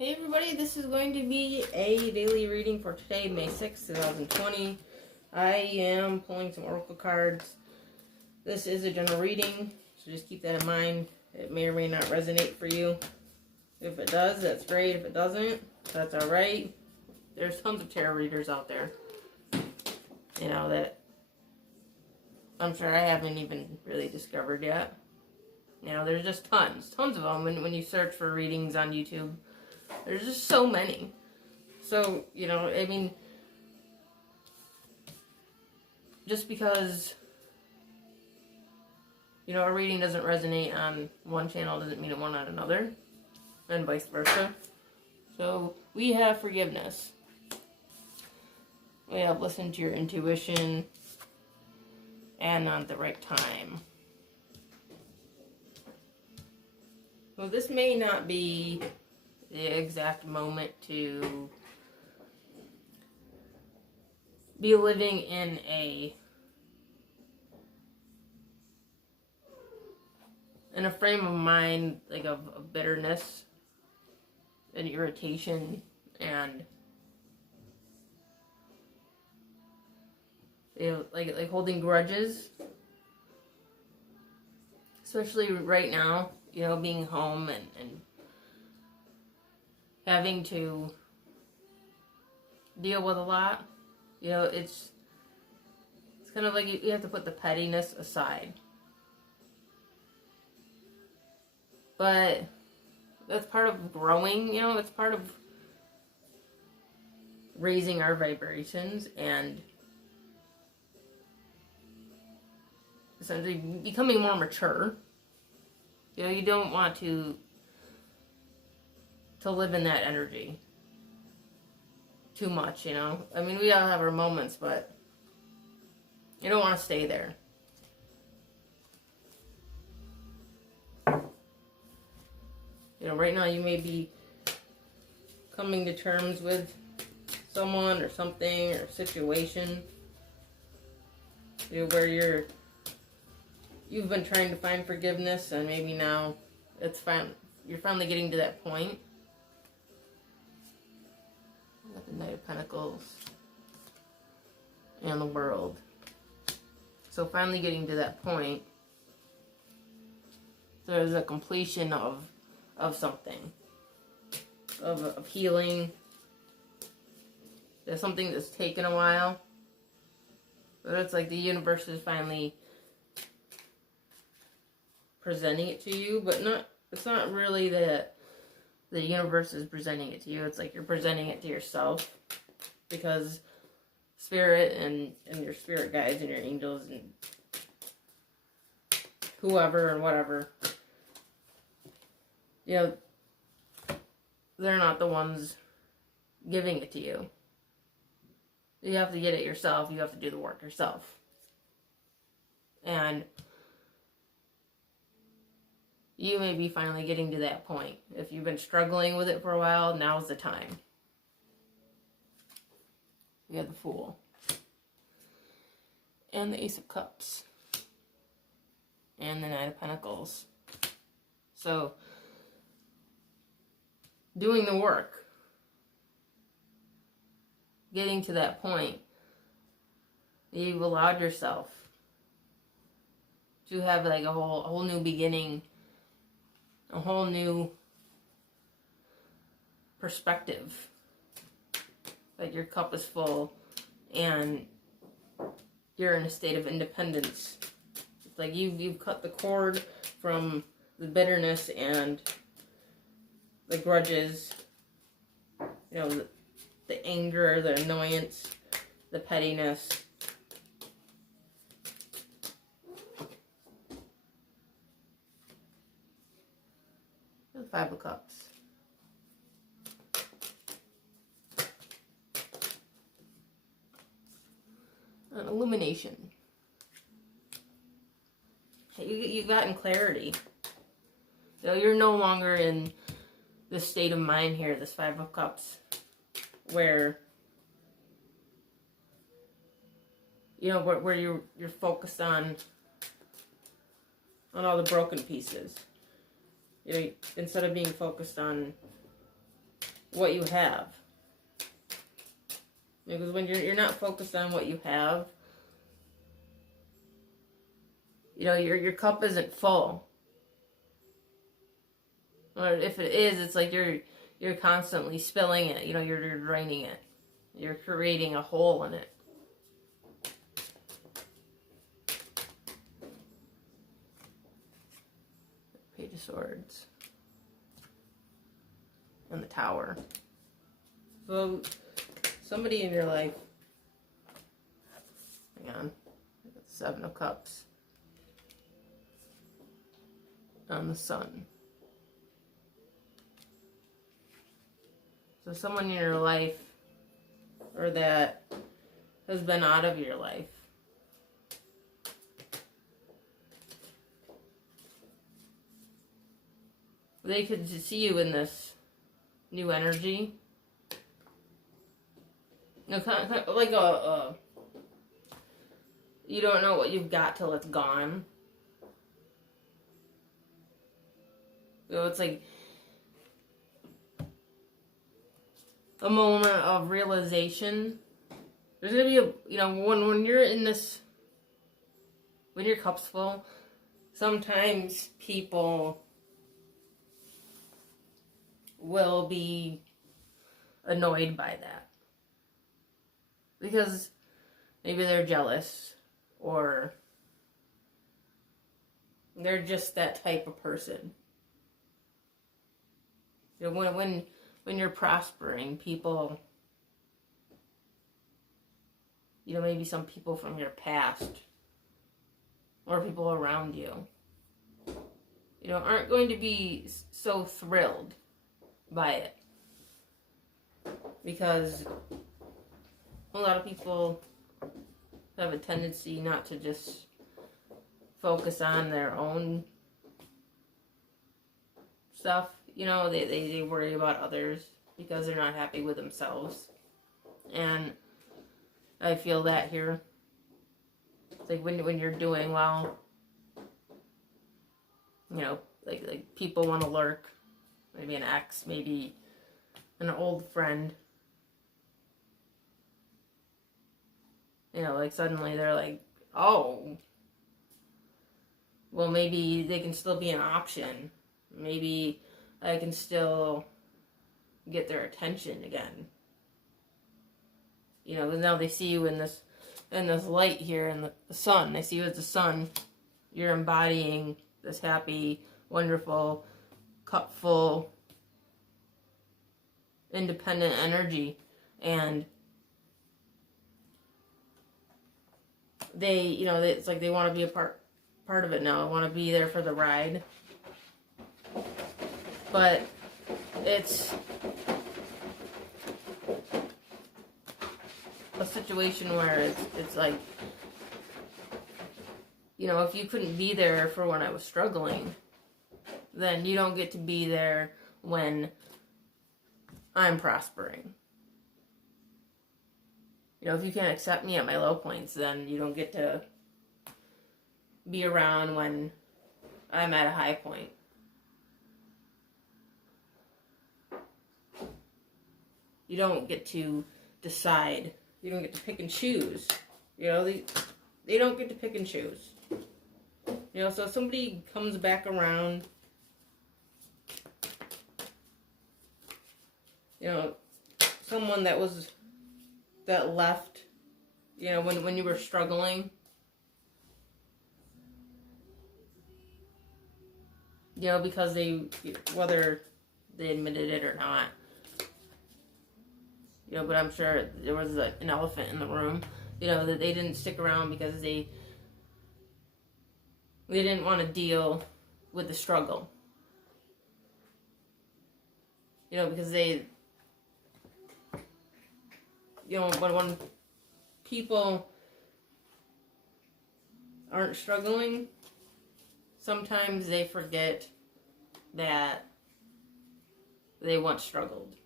Hey everybody, this is going to be a daily reading for today, May 6th, 2020. I am pulling some oracle cards. This is a general reading, so just keep that in mind. It may or may not resonate for you. If it does, that's great. If it doesn't, that's alright. There's tons of tarot readers out there, that I'm sure I haven't even really discovered yet. There's just tons of them when you search for readings on YouTube. There's just so many. So, just because, a reading doesn't resonate on one channel doesn't mean it won't on another, and vice versa. So, we have forgiveness. We have listen to your intuition and at the right time. Well, this may not be the exact moment to be living in a frame of mind like of bitterness and irritation and like holding grudges, especially right now, being home and having to deal with a lot. It's kind of like you have to put the pettiness aside. But that's part of growing, it's part of raising our vibrations and essentially becoming more mature. You don't want to live in that energy too much, we all have our moments, but you don't want to stay there. Right now you may be coming to terms with someone or something or situation, where you've been trying to find forgiveness, and maybe now you're finally getting to that point. Got the Knight of Pentacles and the World. So finally getting to that point, there's a completion of something, of healing. There's something that's taken a while, but it's like the universe is finally presenting it to you, but it's not really that the universe is presenting it to you. It's like you're presenting it to yourself, because spirit and your spirit guides and your angels and whoever and whatever, they're not the ones giving it to you. You have to get it yourself. You have to do the work yourself. And you may be finally getting to that point. If you've been struggling with it for a while, now's the time. We have the Fool. And the Ace of Cups. And the Knight of Pentacles. So, doing the work. Getting to that point. You've allowed yourself to have like a whole new beginning. A whole new perspective. Like your cup is full and you're in a state of independence. It's like you've cut the cord from the bitterness and the grudges, the anger, the annoyance, the pettiness. The Five of Cups. An illumination. You've gotten clarity. So you're no longer in this state of mind here, this Five of Cups, where where you're focused on all the broken pieces. Instead of being focused on what you have. Because when you're not focused on what you have, you know, your cup isn't full. Or if it is, it's like you're constantly spilling it. You know, you're draining it. You're creating a hole in it. Page of Swords. And the Tower. So, somebody in your life. Hang on. Seven of Cups. On the Sun. So someone in your life, or that has been out of your life, they could see you in this new energy. You know, kind of like you don't know what you've got till it's gone. So it's like a moment of realization. There's gonna be a, you know, when you're in this, when your cup's full, sometimes people will be annoyed by that. Because maybe they're jealous, or they're just that type of person. You know, when you're prospering, people, you know, maybe some people from your past or people around you, you know, aren't going to be so thrilled by it. Because a lot of people have a tendency not to just focus on their own stuff. You know, they worry about others because they're not happy with themselves. And I feel that here. It's like when you're doing well, you know, like people want to lurk. Maybe an ex, maybe an old friend. You know, like suddenly they're like, oh, well, maybe they can still be an option. Maybe I can still get their attention again. You know, now they see you in this light here in the sun. They see you as the sun. You're embodying this happy, wonderful, cupful, independent energy. And they, you know, it's like they want to be a part of it now. I want to be there for the ride. But it's a situation where it's like, you know, if you couldn't be there for when I was struggling, then you don't get to be there when I'm prospering. You know, if you can't accept me at my low points, then you don't get to be around when I'm at a high point. You don't get to decide. You don't get to pick and choose. You know, they don't get to pick and choose. You know, so if somebody comes back around, you know, someone that left, you know, when you were struggling, you know, because whether they admitted it or not, you know, but I'm sure there was an elephant in the room, you know, that they didn't stick around because they didn't want to deal with the struggle. You know, because they, you know, when people aren't struggling, sometimes they forget that they once struggled.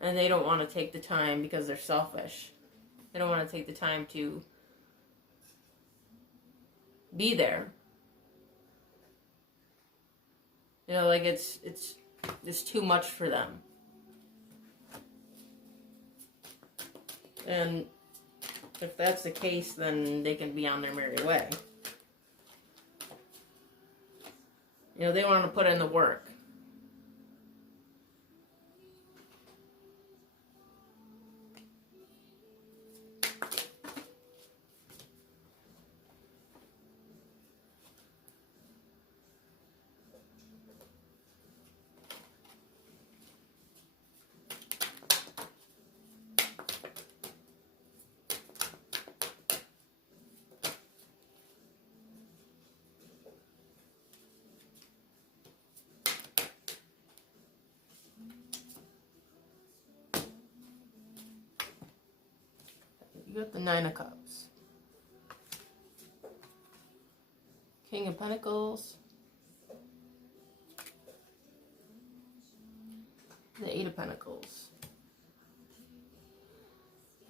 And they don't want to take the time because they're selfish. They don't want to take the time to be there. You know, like it's is too much for them. And if that's the case, then they can be on their merry way. You know, they want to put in the work. You got the Nine of Cups. King of Pentacles. The Eight of Pentacles.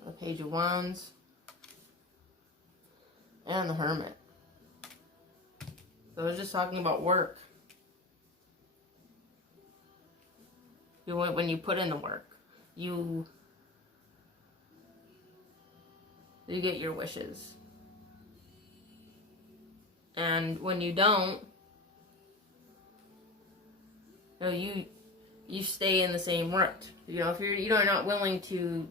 The Page of Wands. And the Hermit. So I was just talking about work. When you put in the work, you get your wishes. And when you don't, you stay in the same rut. You know, if you're not willing to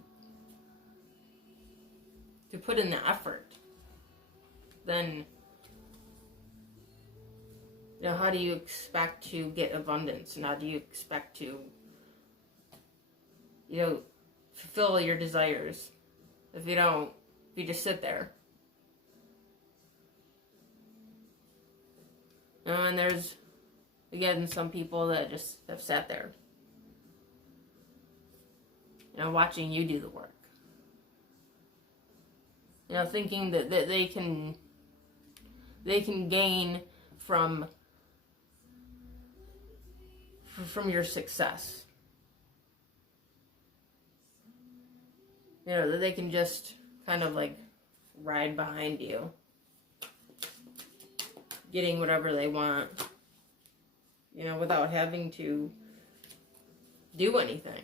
put in the effort, then how do you expect to get abundance? And how do you expect to fulfill your desires if you just sit there? And there's, again, some people that just have sat there, watching you do the work. Thinking that they can gain from your success. That they can just kind of like ride behind you, getting whatever they want, without having to do anything.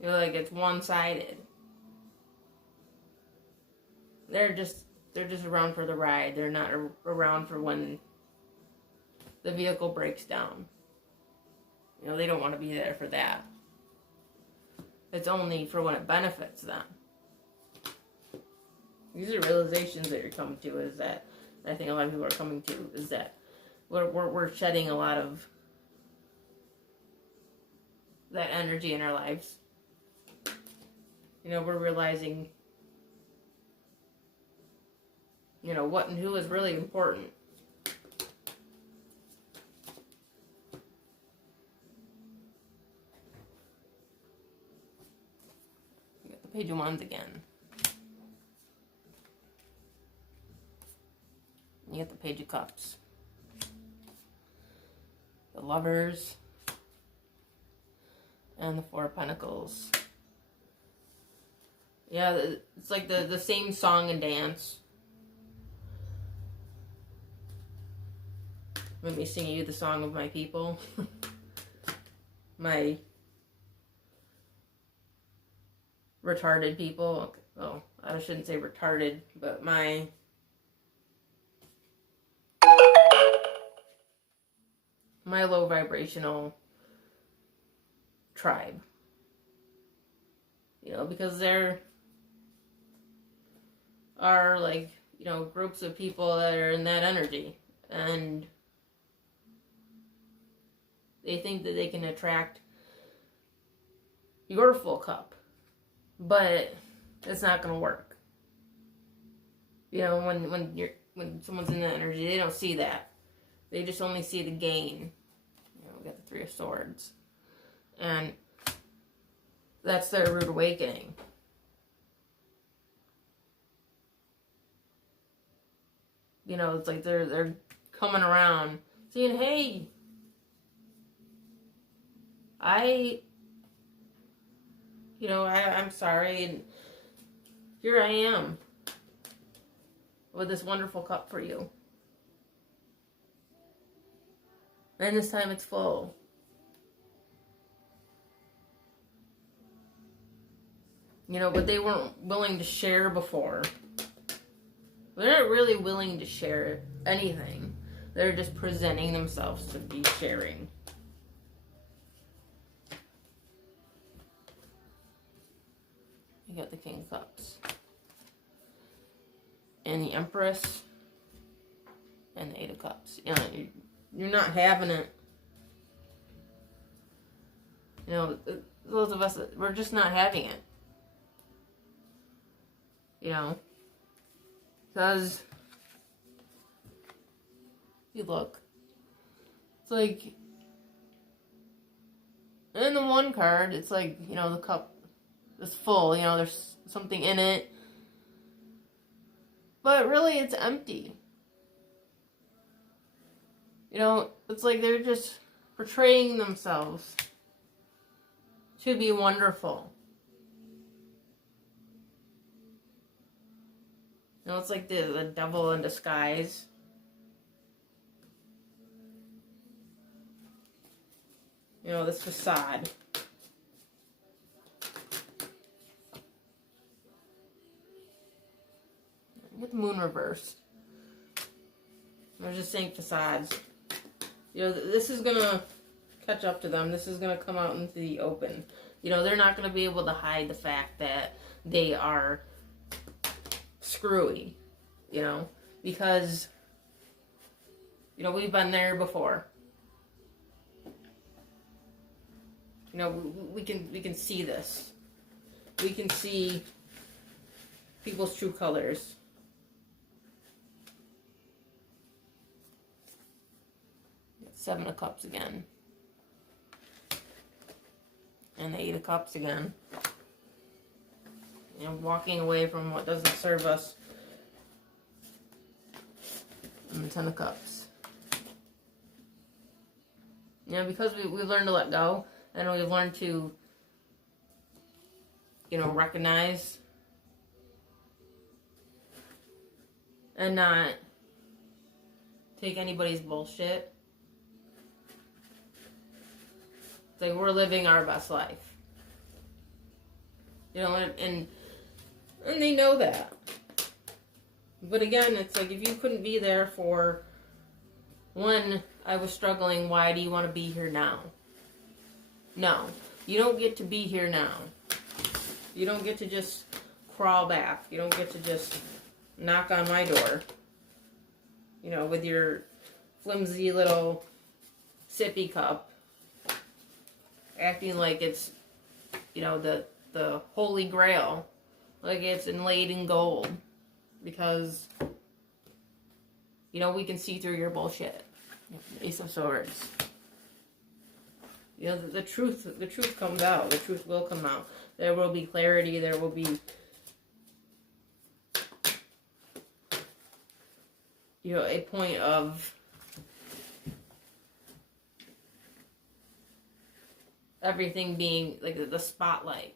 Like it's one-sided. They're just around for the ride. They're not around for when the vehicle breaks down. They don't want to be there for that. It's only for when it benefits them. These are realizations that you're coming to, is that, I think a lot of people are coming to, is that we're shedding a lot of that energy in our lives. We're realizing, what and who is really important. You got the Page of Wands again. You get the Page of Cups. The Lovers. And the Four of Pentacles. Yeah, it's like the same song and dance. Let me sing you the song of my people. My retarded people. Oh, I shouldn't say retarded, but my low vibrational tribe. Because there are groups of people that are in that energy, and they think that they can attract your full cup, but it's not going to work. When someone's in that energy, they don't see that. They just only see the gain. We got the Three of Swords. And that's their rude awakening. It's like they're coming around saying, hey, I'm sorry, and here I am with this wonderful cup for you. And this time it's full. You know, but they weren't willing to share before. They're not really willing to share anything. They're just presenting themselves to be sharing. You got the King of Cups. And the Empress. And the Eight of Cups. You know, you're not having it. You know, those of us, we're just not having it. You know? Because, you look, it's like, in the one card, it's like, you know, the cup is full, you know, there's something in it. But really, it's empty. You know, it's like they're just portraying themselves to be wonderful. You know, it's like the devil in disguise. You know, this facade. With the moon reversed. They're just saying facades. You know, this is going to catch up to them. This is going to come out into the open. You know, they're not going to be able to hide the fact that they are screwy, you know, because, you know, we've been there before. You know, we can see this. We can see people's true colors. Seven of Cups again. And the Eight of Cups again. You know, walking away from what doesn't serve us. And the Ten of Cups. You know, because we've learned to let go. And we've learned to, you know, recognize. And not take anybody's bullshit. It's like we're living our best life. You know, and they know that. But again, it's like if you couldn't be there for when I was struggling, why do you want to be here now? No. You don't get to be here now. You don't get to just crawl back. You don't get to just knock on my door. You know, with your flimsy little sippy cup. Acting like it's, you know, the holy grail. Like it's inlaid in gold. Because, you know, we can see through your bullshit. Ace of Swords. You know, the truth comes out. The truth will come out. There will be clarity. There will be, you know, a point of everything being like the spotlight.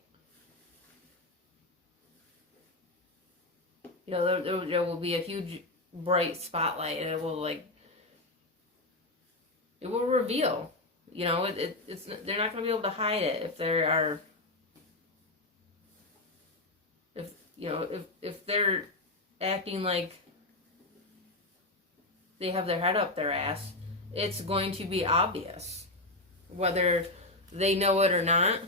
You know, there will be a huge bright spotlight, and it will reveal. You know, it's they're not going to be able to hide it if there are, if they're acting like they have their head up their ass. It's going to be obvious, whether they know it or not.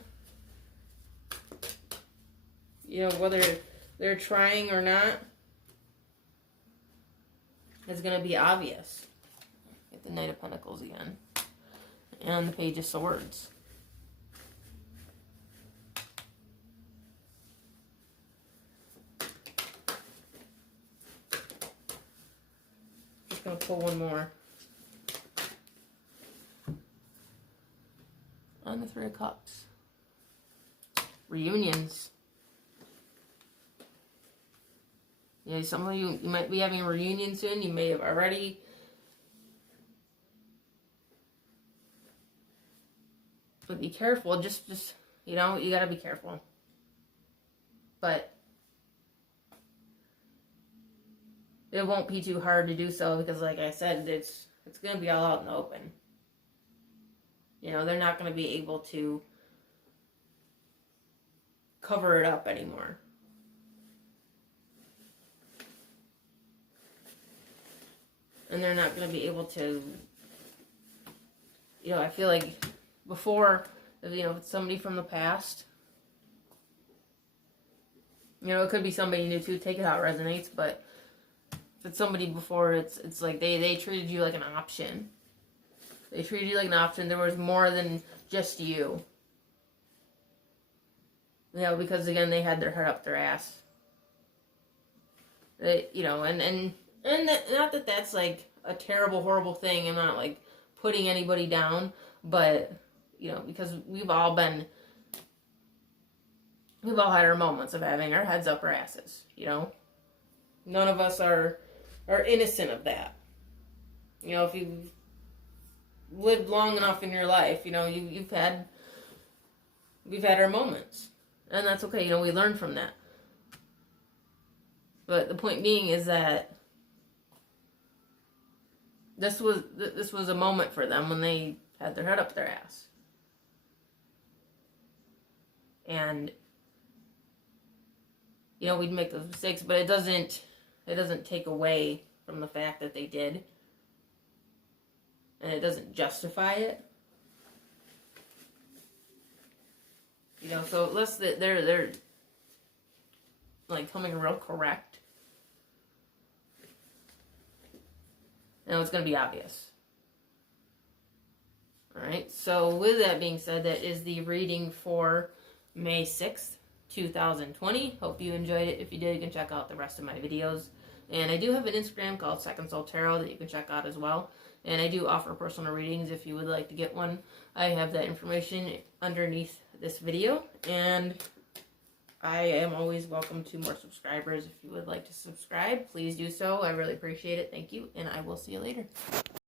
You know, whether they're trying or not, it's going to be obvious. Get the Knight of Pentacles again. And the Page of Swords. Just going to pull one more. And the Three of Cups. Reunions. Yeah, some of you might be having a reunion soon. You may have already. But be careful. Just you know, you gotta be careful. But it won't be too hard to do so because, like I said, it's gonna be all out in the open. You know, they're not gonna be able to cover it up anymore. And they're not going to be able to, I feel like before, if it's somebody from the past, it could be somebody new too, take it how it resonates, but if it's somebody before, it's like they treated you like an option. They treated you like an option. There was more than just you. Because again, they had their head up their ass. They, and not that that's like a terrible, horrible thing. I'm not like putting anybody down, but because we've all had our moments of having our heads up our asses. None of us are innocent of that. If you've lived long enough in your life, we've had our moments, and that's okay. We learn from that. But the point being is that this was a moment for them when they had their head up their ass. And we'd make those mistakes, but it doesn't take away from the fact that they did. And it doesn't justify it. So unless they're like coming real correct, it's going to be obvious. Alright, so with that being said, that is the reading for May 6th, 2020. Hope you enjoyed it. If you did, you can check out the rest of my videos. And I do have an Instagram called Second Soul Tarot that you can check out as well. And I do offer personal readings if you would like to get one. I have that information underneath this video. And I am always welcome to more subscribers. If you would like to subscribe, please do so. I really appreciate it. Thank you. And I will see you later.